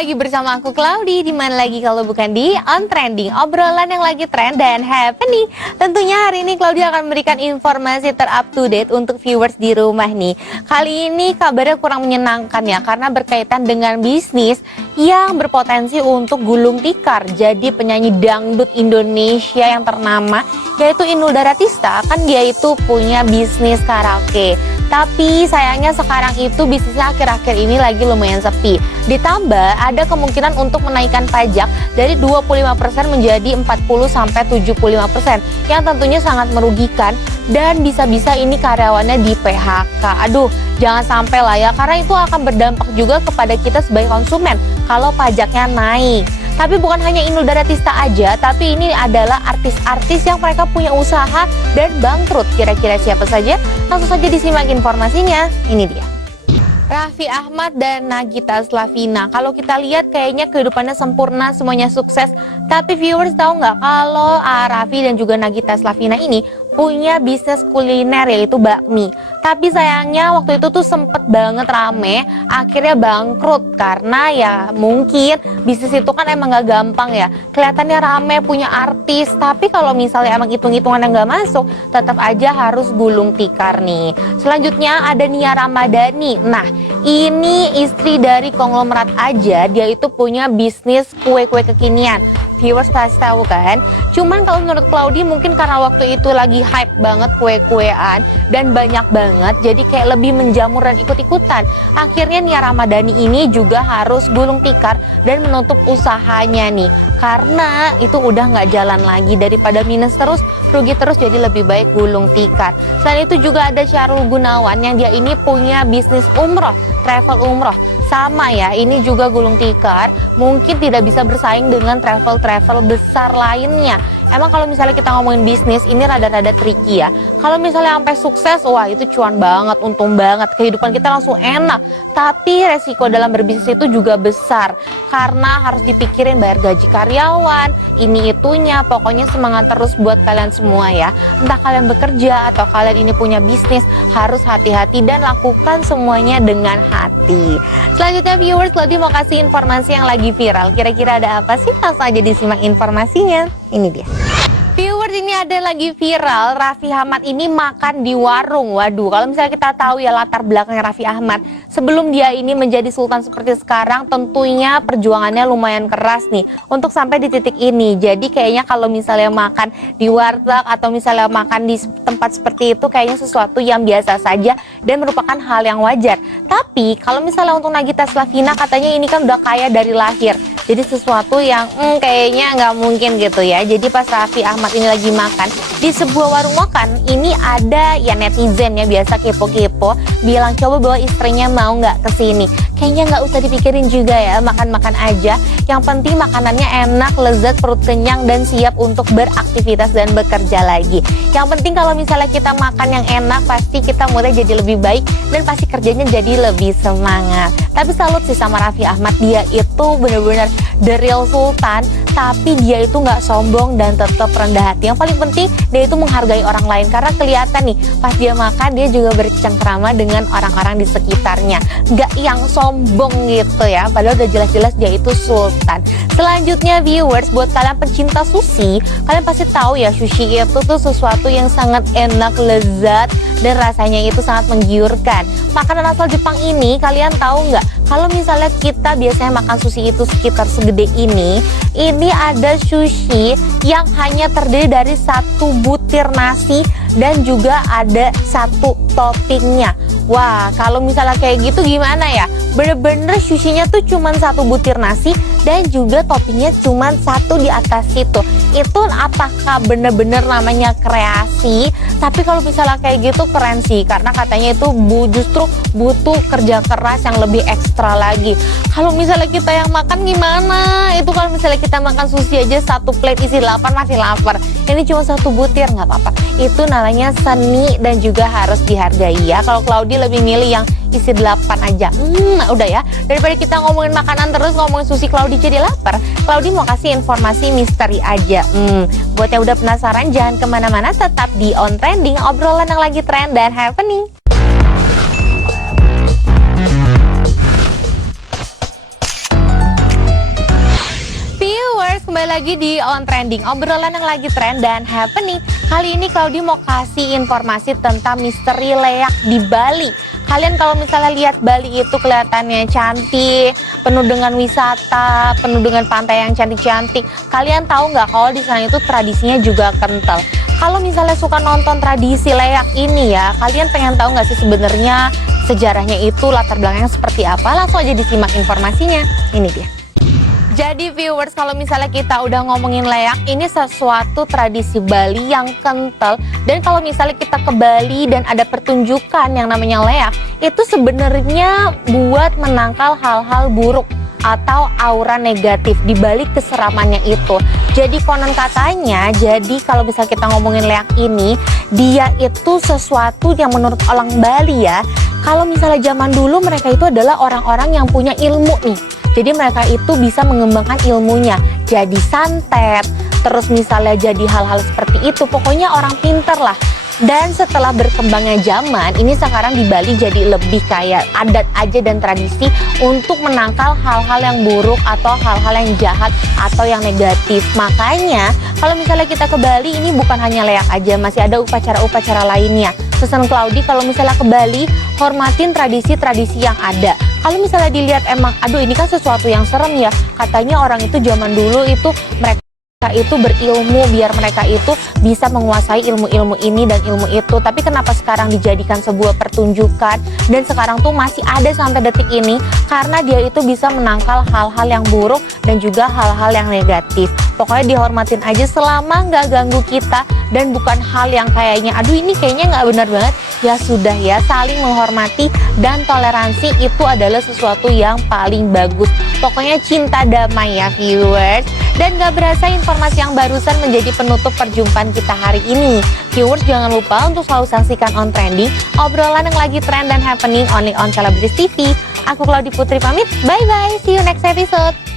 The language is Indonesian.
lagi bersama aku Claudi. Di mana lagi kalau bukan di On Trending, obrolan yang lagi trend dan happening. Tentunya hari ini Claudi akan memberikan informasi ter-up-to-date untuk viewers di rumah nih. Kali ini kabarnya kurang menyenangkan ya, karena berkaitan dengan bisnis yang berpotensi untuk gulung tikar. Jadi penyanyi dangdut Indonesia yang ternama yaitu Inul Daratista, kan dia itu punya bisnis karaoke. Tapi sayangnya sekarang itu bisnisnya akhir-akhir ini lagi lumayan sepi. Ditambah ada kemungkinan untuk menaikkan pajak dari 25% menjadi 40-75%, yang tentunya sangat merugikan dan bisa-bisa ini karyawannya di PHK. Aduh, jangan sampai lah ya, karena itu akan berdampak juga kepada kita sebagai konsumen kalau pajaknya naik. Tapi bukan hanya Inul Daratista aja, tapi ini adalah artis-artis yang mereka punya usaha dan bangkrut. Kira-kira siapa saja? Langsung saja disimak informasinya, ini dia. Raffi Ahmad dan Nagita Slavina. Kalau kita lihat kayaknya kehidupannya sempurna, semuanya sukses. Tapi viewers tahu nggak kalau Raffi dan juga Nagita Slavina ini punya bisnis kuliner yaitu bakmi. Tapi sayangnya waktu itu tuh sempet banget rame, akhirnya bangkrut karena ya mungkin bisnis itu kan emang gak gampang ya. Kelihatannya rame, punya artis, tapi kalau misalnya emang hitung-hitungan yang gak masuk, tetap aja harus gulung tikar nih. Selanjutnya ada Nia Ramadhani. Nah, ini istri dari konglomerat aja, dia itu punya bisnis kue-kue kekinian. Viewers pasti tahu kan? Cuman kalau menurut Claudi mungkin karena waktu itu lagi hype banget kue-kuean dan banyak banget, jadi kayak lebih menjamur dan ikut-ikutan. Akhirnya Nia Ramadhani ini juga harus gulung tikar dan menutup usahanya nih, karena itu udah nggak jalan lagi. Daripada minus terus, rugi terus, jadi lebih baik gulung tikar. Selain itu juga ada Syahrul Gunawan yang dia ini punya bisnis umroh, travel umroh. Sama ya, ini juga gulung tikar, mungkin tidak bisa bersaing dengan travel-travel besar lainnya. Emang kalau misalnya kita ngomongin bisnis, ini rada-rada tricky ya. Kalau misalnya sampai sukses, wah itu cuan banget, untung banget, kehidupan kita langsung enak. Tapi resiko dalam berbisnis itu juga besar, karena harus dipikirin bayar gaji karyawan, ini itunya. Pokoknya semangat terus buat kalian semua ya. Entah kalian bekerja atau kalian ini punya bisnis, harus hati-hati dan lakukan semuanya dengan hati. Selanjutnya viewers, Claudi mau kasih informasi yang lagi viral. Kira-kira ada apa sih? Langsung aja disimak informasinya. Ini dia. Viewers, ini ada lagi viral, Raffi Ahmad ini makan di warung. Waduh, kalau misalnya kita tahu ya latar belakang Raffi Ahmad, sebelum dia ini menjadi sultan seperti sekarang, tentunya perjuangannya lumayan keras nih untuk sampai di titik ini. Jadi kayaknya kalau misalnya makan di warteg atau misalnya makan di tempat seperti itu, kayaknya sesuatu yang biasa saja dan merupakan hal yang wajar. Tapi kalau misalnya untuk Nagita Slavina, katanya ini kan udah kaya dari lahir, jadi sesuatu yang kayaknya nggak mungkin gitu ya. Jadi pas Raffi Ahmad ini lagi makan di sebuah warung makan, ini ada ya netizen ya biasa kepo-kepo bilang coba bawa istrinya mau nggak kesini. Kayaknya nggak usah dipikirin juga ya, makan-makan aja. Yang penting makanannya enak, lezat, perut kenyang, dan siap untuk beraktivitas dan bekerja lagi. Yang penting kalau misalnya kita makan yang enak, pasti kita mulai jadi lebih baik dan pasti kerjanya jadi lebih semangat. Tapi salut sih sama Raffi Ahmad, dia itu bener-bener the real sultan, tapi dia itu nggak sombong dan tetap rendah hati. Yang paling penting dia itu menghargai orang lain, karena kelihatan nih pas dia makan dia juga bercengkrama dengan orang-orang di sekitarnya, nggak yang sombong gitu ya, padahal udah jelas-jelas dia itu sultan. Selanjutnya viewers, buat kalian pencinta sushi, kalian pasti tahu ya sushi itu tuh sesuatu yang sangat enak, lezat, dan rasanya itu sangat menggiurkan. Makanan asal Jepang ini, kalian tahu nggak kalau misalnya kita biasanya makan sushi itu sekitar segede ini ada sushi yang hanya terdiri dari satu butir nasi dan juga ada satu toppingnya. Wah, kalau misalnya kayak gitu gimana ya? Bener-bener sushinya tuh cuman satu butir nasi dan juga toppingnya cuman satu di atas situ. Itu apakah bener-bener namanya kreasi? Tapi kalau misalnya kayak gitu keren sih, karena katanya itu justru butuh kerja keras yang lebih ekstra lagi. Kalau misalnya kita yang makan gimana? Itu kalau misalnya kita makan sushi aja satu plate isi 8 masih lapar. Ini cuma satu butir nggak apa-apa. Itu namanya seni dan juga harus dihargai ya. Kalau Claudi lebih milih yang isi 8 aja. Udah ya, daripada kita ngomongin makanan terus, ngomongin sushi, Claudi jadi lapar. Claudi mau kasih informasi misteri aja. Buat yang udah penasaran, jangan kemana-mana, tetap di On Trending, obrolan yang lagi trend dan happening. kembali lagi di On Trending, obrolan yang lagi trend dan happening. Kali ini Claudia mau kasih informasi tentang misteri leak di Bali. Kalian kalau misalnya lihat Bali itu kelihatannya cantik, penuh dengan wisata, penuh dengan pantai yang cantik-cantik. Kalian tahu nggak kalau di sana itu tradisinya juga kental. Kalau misalnya suka nonton tradisi leak ini ya, kalian pengen tahu nggak sih sebenarnya sejarahnya itu latar belakangnya seperti apa? Langsung aja disimak informasinya. Ini dia. Jadi viewers, kalau misalnya kita udah ngomongin leak, ini sesuatu tradisi Bali yang kental. Dan kalau misalnya kita ke Bali dan ada pertunjukan yang namanya leak, itu sebenarnya buat menangkal hal-hal buruk atau aura negatif di balik keseramannya itu. Jadi konon katanya, jadi kalau misalnya kita ngomongin leak ini, dia itu sesuatu yang menurut orang Bali ya, kalau misalnya zaman dulu mereka itu adalah orang-orang yang punya ilmu nih. Jadi mereka itu bisa mengembangkan ilmunya, jadi santet, terus misalnya jadi hal-hal seperti itu. Pokoknya orang pinter lah. Dan setelah berkembangnya zaman, ini sekarang di Bali jadi lebih kayak adat aja dan tradisi untuk menangkal hal-hal yang buruk atau hal-hal yang jahat atau yang negatif. Makanya kalau misalnya kita ke Bali, ini bukan hanya leak aja, masih ada upacara-upacara lainnya. Pesan Claudia, kalau misalnya ke Bali, hormatin tradisi-tradisi yang ada. Kalau misalnya dilihat emang, aduh ini kan sesuatu yang serem ya, katanya orang itu zaman dulu itu mereka itu berilmu biar mereka itu bisa menguasai ilmu-ilmu ini dan ilmu itu. Tapi kenapa sekarang dijadikan sebuah pertunjukan dan sekarang tuh masih ada sampai detik ini? Karena dia itu bisa menangkal hal-hal yang buruk dan juga hal-hal yang negatif. Pokoknya dihormatin aja selama nggak ganggu kita dan bukan hal yang kayaknya aduh ini kayaknya nggak benar banget. Ya sudah ya, saling menghormati dan toleransi itu adalah sesuatu yang paling bagus. Pokoknya cinta damai ya viewers. Dan gak berasa informasi yang barusan menjadi penutup perjumpaan kita hari ini. Viewers jangan lupa untuk selalu saksikan On Trending, obrolan yang lagi trend dan happening only on Celebrities TV. Aku Claudia Putri pamit, bye bye, see you next episode.